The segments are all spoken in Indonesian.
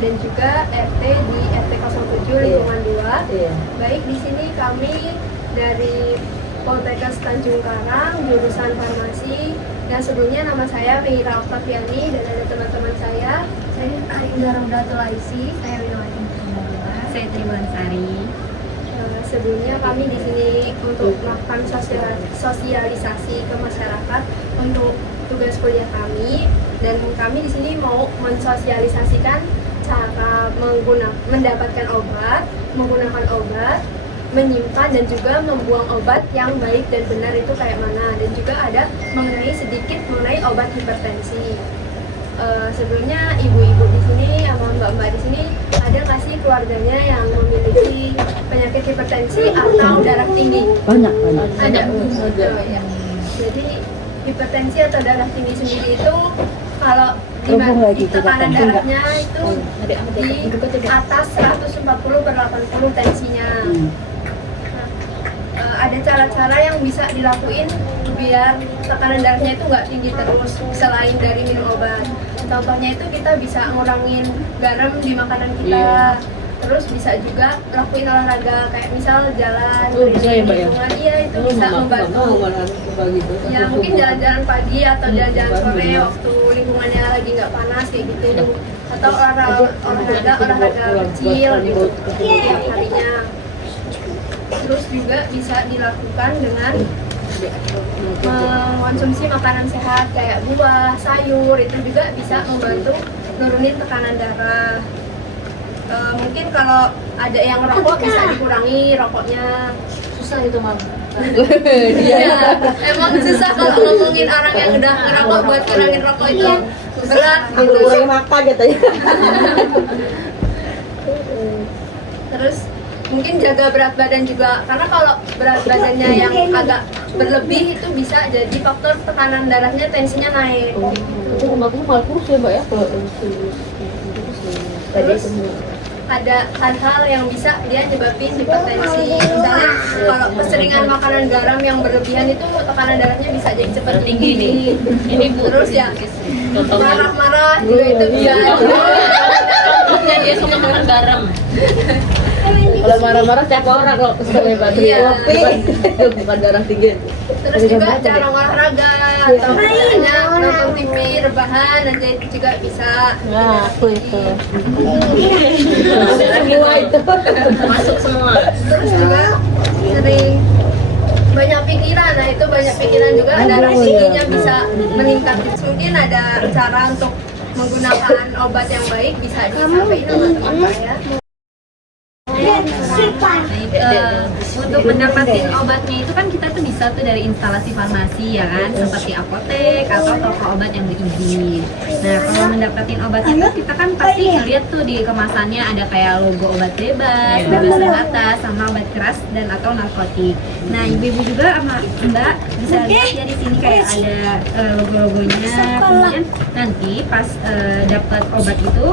dan juga RT di RT 07 lingkungan 2. Baik, di sini kami dari Poltekkes Tanjung Karang, jurusan farmasi. Dan sebelumnya nama saya Mira Oktaviani dan ada teman-teman saya Arinda Raudatul Aisy, saya Winawati, saya Tribulan Sari. Sebelumnya kami di sini untuk melakukan sosialisasi ke masyarakat untuk tugas kuliah kami, dan kami di sini mau mensosialisasikan cara mendapatkan obat, menggunakan obat, menyimpan dan juga membuang obat yang baik dan benar itu kayak mana, dan juga ada sedikit mengenai obat hipertensi. Sebelumnya ibu-ibu di sini sama mbak-mbak di sini ada nggak sih keluarganya yang memiliki penyakit hipertensi atau darah tinggi? Banyak. Ada. Ya. Jadi hipertensi atau darah tinggi sendiri itu kalau di tekanan darahnya itu di atas 140/80 tensinya. Ada cara-cara yang bisa dilakuin biar tekanan darahnya itu nggak tinggi terus selain dari minum obat. Contohnya itu kita bisa ngurangin garam di makanan kita. Terus bisa juga lakuin olahraga kayak misal jalan lingkungan, iya itu bisa membantu. Ya mungkin jalan-jalan pagi atau jalan-jalan sore waktu lingkungannya lagi nggak panas kayak gitu. Atau olahraga kecil gitu setiap harinya. Terus juga bisa dilakukan dengan mengkonsumsi makanan sehat kayak buah, sayur, itu juga bisa membantu nurunin tekanan darah. Mungkin kalau ada yang rokok bisa dikurangi rokoknya. Susah gitu, Mam. Iya, emang susah kalau ngomongin orang yang udah ngerokok buat kurangin rokok itu berat gitu. Kurangi makan gitu ya. Terus mungkin jaga berat badan juga, karena kalau berat badannya yang agak berlebih itu bisa jadi faktor tekanan darahnya, tensinya naik. Aku malah kurus ya, Mbak ya. Terus ada hal-hal yang bisa dia nyebabin hipertensi. Misalnya kalau keseringan makanan garam yang berlebihan itu tekanan darahnya bisa jadi cepat tinggi nih. Ini terus ya marah-marah juga itu bisa. Dia suka makan garam. Kalau marah-marah tiap orang kalau kesel hebat. Bukan darah tinggi. Terus juga cara olahraga atau misalnya nonton TV, rebahan aja itu juga bisa. Nah, aku itu. Semua itu masuk semua. Terus juga sering banyak pikiran, nah itu banyak pikiran juga darah tingginya bisa meningkat. Mungkin ada cara untuk menggunakan obat yang baik bisa disampaikan teman-teman saya. Untuk mendapatkan obatnya itu kan kita tuh bisa tuh dari instalasi farmasi ya kan, seperti apotek atau toko obat yang berizin. Nah kalau mendapatkan obatnya tuh kita kan pasti ngeliat tuh di kemasannya ada kayak logo obat bebas terbatas, sama obat keras dan atau narkotik. Nah ibu-ibu juga sama mbak bisa lihat ya di sini kayak ada logo-logonya. Kemudian nanti pas dapat obat itu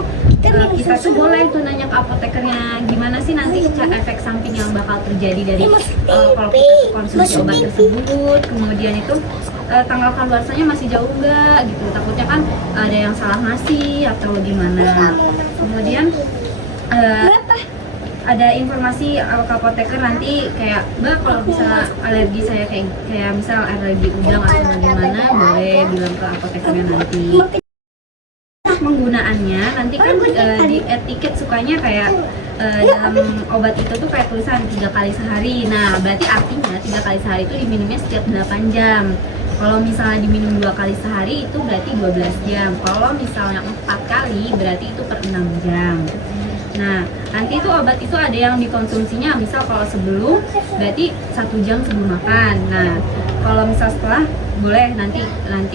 kita tuh boleh tuh nanya ke apotekernya gimana sih nanti efek samping yang bakal terjadi dari kalau kita tuh konsumsi obat tersebut. Kemudian itu tanggal kadaluarsanya masih jauh nggak gitu, takutnya kan ada yang salah ngasih atau gimana. Kemudian ada informasi ke apoteker nanti kayak mbak kalau bisa alergi saya kayak misal alergi udang atau gimana, boleh bilang ke apotekernya nanti. Penggunaannya nanti kan di etiket sukanya kayak dalam obat itu tuh kayak tulisan 3 kali sehari. Nah berarti artinya 3 kali sehari itu diminumnya setiap 8 jam. Kalau misalnya diminum 2 kali sehari itu berarti 12 jam. Kalau misalnya 4 kali berarti itu per 6 jam. Nah nanti itu obat itu ada yang dikonsumsinya misal kalau sebelum berarti 1 jam sebelum makan. Nah kalau misal setelah boleh nanti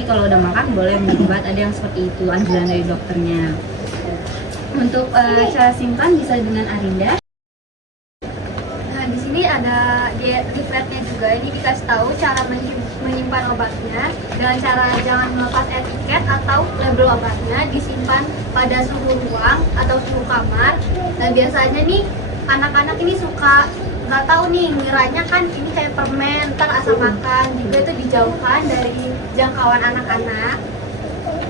kalau udah makan boleh minum obat, ada yang seperti itu anjuran dari dokternya. Untuk cara simpan bisa dengan Arinda. Nah di sini ada di leafletnya juga, ini dikasih tahu cara menyimpan obatnya dengan cara jangan melepas etiket atau label obatnya, disimpan pada suhu ruang atau suhu kamar. Nah biasanya nih anak-anak ini suka nggak tahu nih, ngiranya kan ini kayak permen, ntar asal makan juga itu dijauhkan dari jangkauan anak-anak.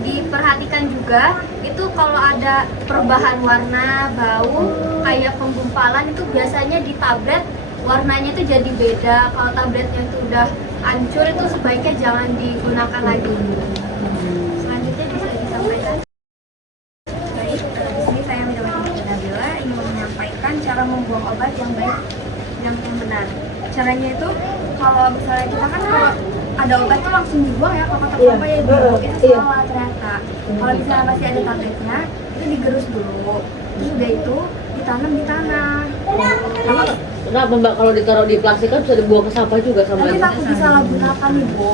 diperhatikan juga itu kalau ada perubahan warna, bau, kayak penggumpalan itu biasanya di tablet warnanya itu jadi beda. Kalau tabletnya itu udah hancur itu sebaiknya jangan digunakan lagi. Selanjutnya bisa disampaikan. Baik, di sini saya Widawati Nabila ingin menyampaikan cara membuang obat yang baik yang benar. Caranya itu kalau misalnya kita kan kalau ada obat tuh langsung dibuang ya, kalau kata papa ya dibuang, itu salah ternyata. Kalau misalnya masih ada tabletnya itu digerus dulu, terus udah itu ditanam di tanah. Kenapa Mbak kalau ditaruh di plastik kan bisa dibuang ke sampah juga sama Nanti aja? takut disalahgunakan nih Bu.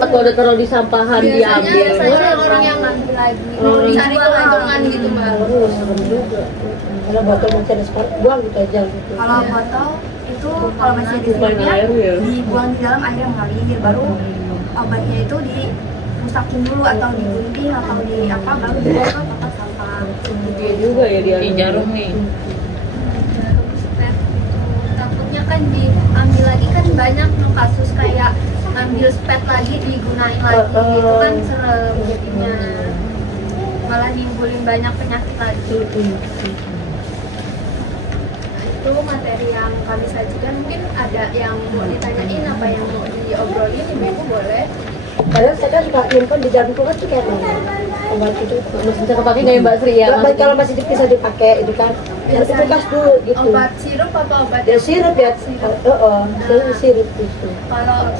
Kalau udah taruh di sampahan diambil. biasanya orang-orang yang nanti lagi cari keuntungan gitu mbak. Oh, serem juga. Kalau botol masih ada sport, buang gitu aja gitu. Kalau botol itu kalau masih ada Bukan sirupnya air ya. dibuang di dalam air yang mengalir, baru obatnya itu dirusakin dulu atau digunting atau di apa baru dibuang ke tempat sampah. Iya juga ya dia. Di jarum nih. Takutnya kan diambil lagi kan banyak tuh kasus kayak ngambil spet lagi digunain lagi itu kan serem jadinya, malah nimbulin banyak penyakit lagi. Itu materi yang kami sajikan. Mungkin ada yang mau ditanyain apa yang mau diobrolin, ibu boleh. Padahal saya kan suka nyimpen di dalam kulkas tuh kayak obat itu. Masih bisa kepake nggak ya Mbak Sri ya? Kalau masih bisa dipakai itu kan, harus di kulkas dulu gitu. Obat sirup apa obat Ya sirup ya, jadi sirup itu. kalau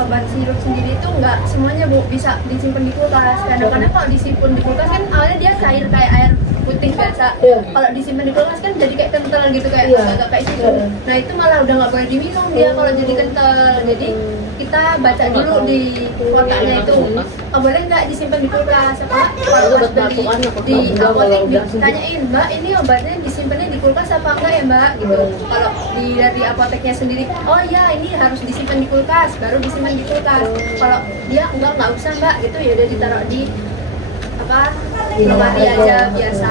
obat sirup sendiri itu nggak semuanya Bu bisa disimpan di kulkas. Kadang-kadang kalau disimpan di kulkas kan awalnya dia cair kayak air putih biasa. Iya. Kalau disimpan di kulkas kan jadi kayak kental gitu, kayak Iya. agak kayak sirup. Iya. Nah itu malah udah nggak boleh diminum dia kalau jadi kental. Jadi kita baca dulu di kotaknya itu, oh, boleh nggak disimpan di kulkas? Apa kalau Itu pas buat beli masukan apa di enggak kalau apotek udah sedikit? ditanyain, Mbak ini obatnya disimpannya di kulkas apa enggak ya Mbak? Gitu. Kalau dari apoteknya sendiri, oh ya ini harus disimpan di kulkas, baru disimpan di kulkas. Kalau dia nggak usah Mbak, gitu ya udah ditaruh di apa lemari aja biasa.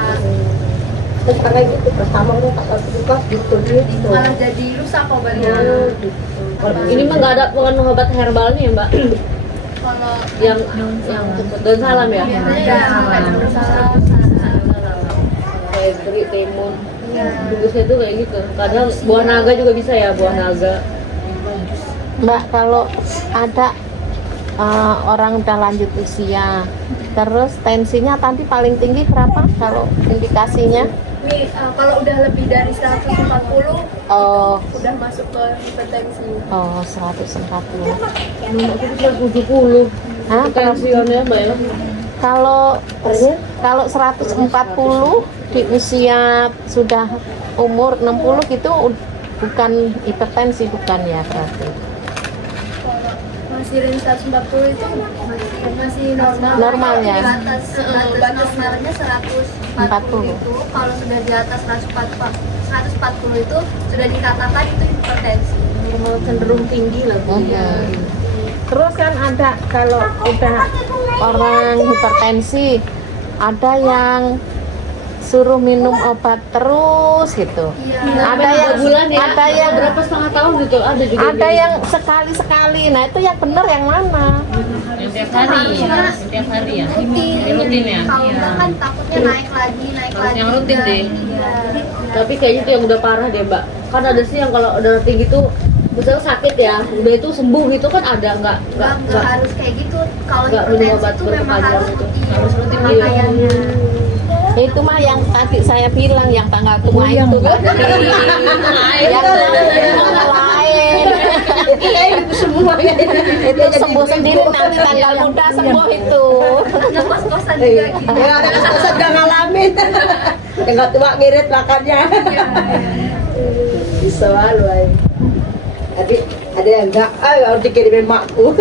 Terus kayak gitu, pertama aku tak tahu kulkas gitu gitu. Malah jadi rusak obatnya. Ini mah nggak ada pengen obat herbalnya ya Mbak? Kalau yang daun salam ya? biasanya ya kayak daun salam. Kayak beri timun. Iya. Bungkusnya tuh kayak gitu. Kadang buah naga juga bisa ya, buah naga. Mbak, kalau ada orang udah lanjut usia, terus tensinya nanti paling tinggi berapa kalau indikasinya? Nih, kalau udah lebih dari 140 Oh, udah masuk ke hipertensi. oh 140. Nomor itu 170. Hah, Tensionnya Mbak ya? kalau 140 di usia sudah umur 60 gitu bukan hipertensi bukan ya berarti? Kalau masih range 140 itu masih normal. Normal ya? Di atas normalnya 140 itu, kalau sudah di atas 140 itu sudah dikatakan itu hipertensi. Cenderung tinggi lah Bu. Terus kan ada kalau udah orang hipertensi ada yang suruh minum obat terus gitu. Iya. Ada yang bulan ya? ada yang berapa setengah tahun gitu? Ada juga. ada yang sekali-sekali. Nah, itu yang benar yang mana? Yang tiap hari ya? Tiap hari ya? Ini rutin ya? Kalau enggak kan takutnya naik lagi. Harus yang rutin deh. Iya. Tapi kayaknya itu yang udah parah deh Mbak. Kan ada sih yang kalau darah tinggi tuh misalnya sakit ya, udah itu sembuh gitu kan ada Enggak harus kayak gitu. Kalau nggak minum hipertensi obat itu memang berkepanjangan itu. harus rutin Iya. makaiannya. Itu mah yang tadi saya bilang yang tanggal tua itu kan. Yang lain. Semua ya. Itu sembuh sendiri nanti tanggal muda sembuh itu. Yang kos-kosan juga gitu. Ya ada kesan udah ngalamin. Yang nggak tua ngirit makannya. Selalu ay. Tapi ada yang enggak, harus dikirimin makku.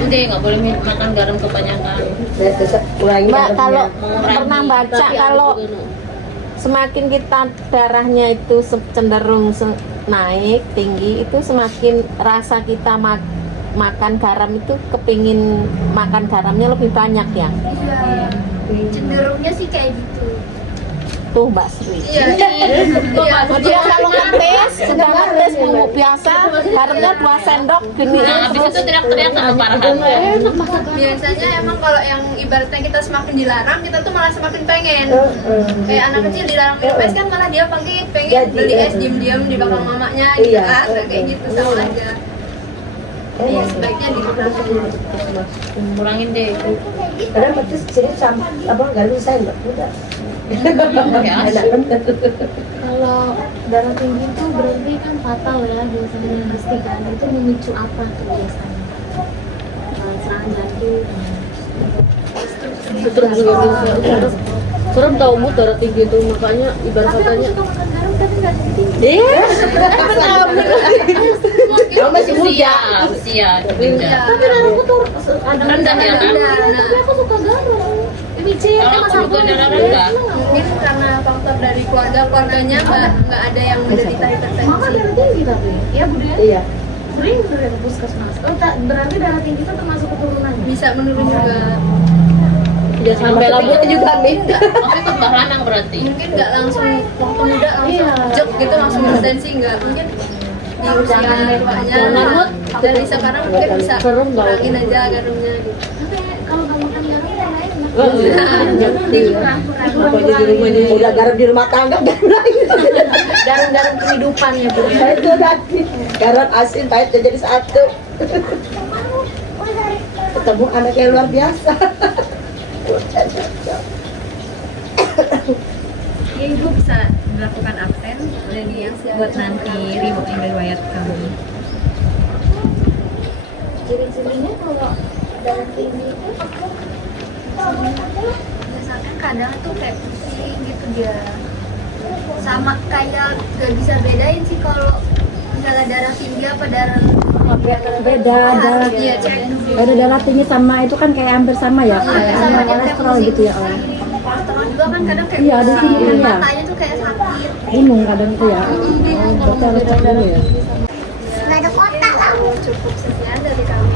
Udah nggak boleh makan garam kebanyakan. Saya tetap kurangi Mbak, garamnya. kalau pernah baca Tapi ada kalau juga, No. semakin kita darahnya itu cenderung naik tinggi itu semakin rasa kita makan garam itu kepingin makan garamnya lebih banyak ya. Iya. Cenderungnya sih kayak gitu. tuh Mbak Sri. Iya. Iya. Dia kalau ngetes, sedang ngetes bumbu biasa, garamnya 2 sendok gini. Nah, habis itu teriak-teriak sama parahan. Biasanya emang kalau yang ibaratnya kita semakin dilarang, kita tuh malah semakin pengen. Kayak anak kecil dilarang minum es kan malah dia pengen beli es diem-diem di belakang mamanya gitu Iya. kan. Nah, kayak gitu sama aja. Jadi sebaiknya dikurangin. Kurangin deh. Kadang petis sini sama apa garam saya enggak udah. Enak banget. Kalau darah tinggi itu berarti kan fatal ya biasanya pasti kan itu memicu apa tuh biasanya? Serangan jantung. Terus juga bisa. Serem tau mu darah tinggi itu makanya ibarat Tapi aku katanya. suka makan garam tapi nggak tinggi. Kamu masih muda. Usia. Tapi darahku tuh ada Rendah ya kan? Tapi aku suka garam. Ini cek Kalau aku juga darah rendah. Mungkin karena faktor dari keluarganya nggak ada yang menderita Mama hipertensi. darah tinggi tapi ya budaya Iya. sering dari puskesmas. Oh tak berarti darah tinggi itu termasuk keturunan. Bisa menurun juga. Ya sampai rambutnya juga nih. Tapi ikut Mbak Lanang berarti. Mungkin nggak langsung waktu muda langsung jek gitu langsung hipertensi nggak. Mungkin di usia tuanya. Jangan, Dari sekarang mungkin bisa Serem tau. kurangin aja garamnya gitu. Tapi kalau nggak makan garam yang lain enak. Pokoknya di rumah ini. Udah garam di rumah tangga garam lain. Garam kehidupan ya bu. Nah, itu nanti garam asin pahitnya jadi satu. Ketemu anak yang luar biasa. Ya, ibu bisa melakukan absen jadi yang buat nanti reward riwayat kami. Ciri-cirinya kalau darah tinggi itu Misalkan kadang tuh kayak pusing gitu dia. Sama kayak gak bisa bedain sih kalau misalnya darah tinggi apa darah Beda darah, Iya, cek. beda darah tinggi sama itu kan kayak hampir sama ya, kayak sama sama kolesterol gitu ya. kolesterol juga kan kadang kayak Iya, di sini pusing, iya. matanya tuh kayak sakit. Bingung kadang tuh ya. Berarti harus cek dulu ya. Cukup sekian dari kami.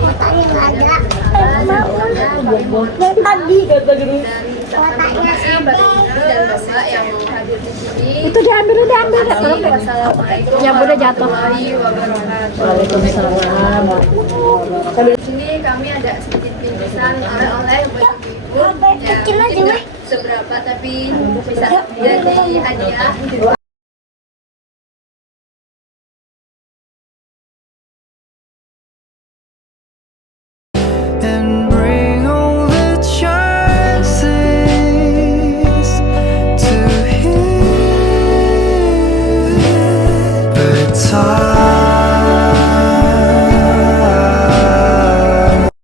Tadi kata gini. Dan ucapkan terima kasih bagi ibu dan bapak yang mau hadir di sini. Itu diambil, diambil. Wassalamualaikum Ya, udah jatuh. warahmatullahi wabarakatuh. Waalaikumsalam. Sambil sini kami ada sedikit bingkisan oleh-oleh buat ibu. Ya, mungkin nggak seberapa tapi bisa jadi hadiah. And bring all the chances to hear. But time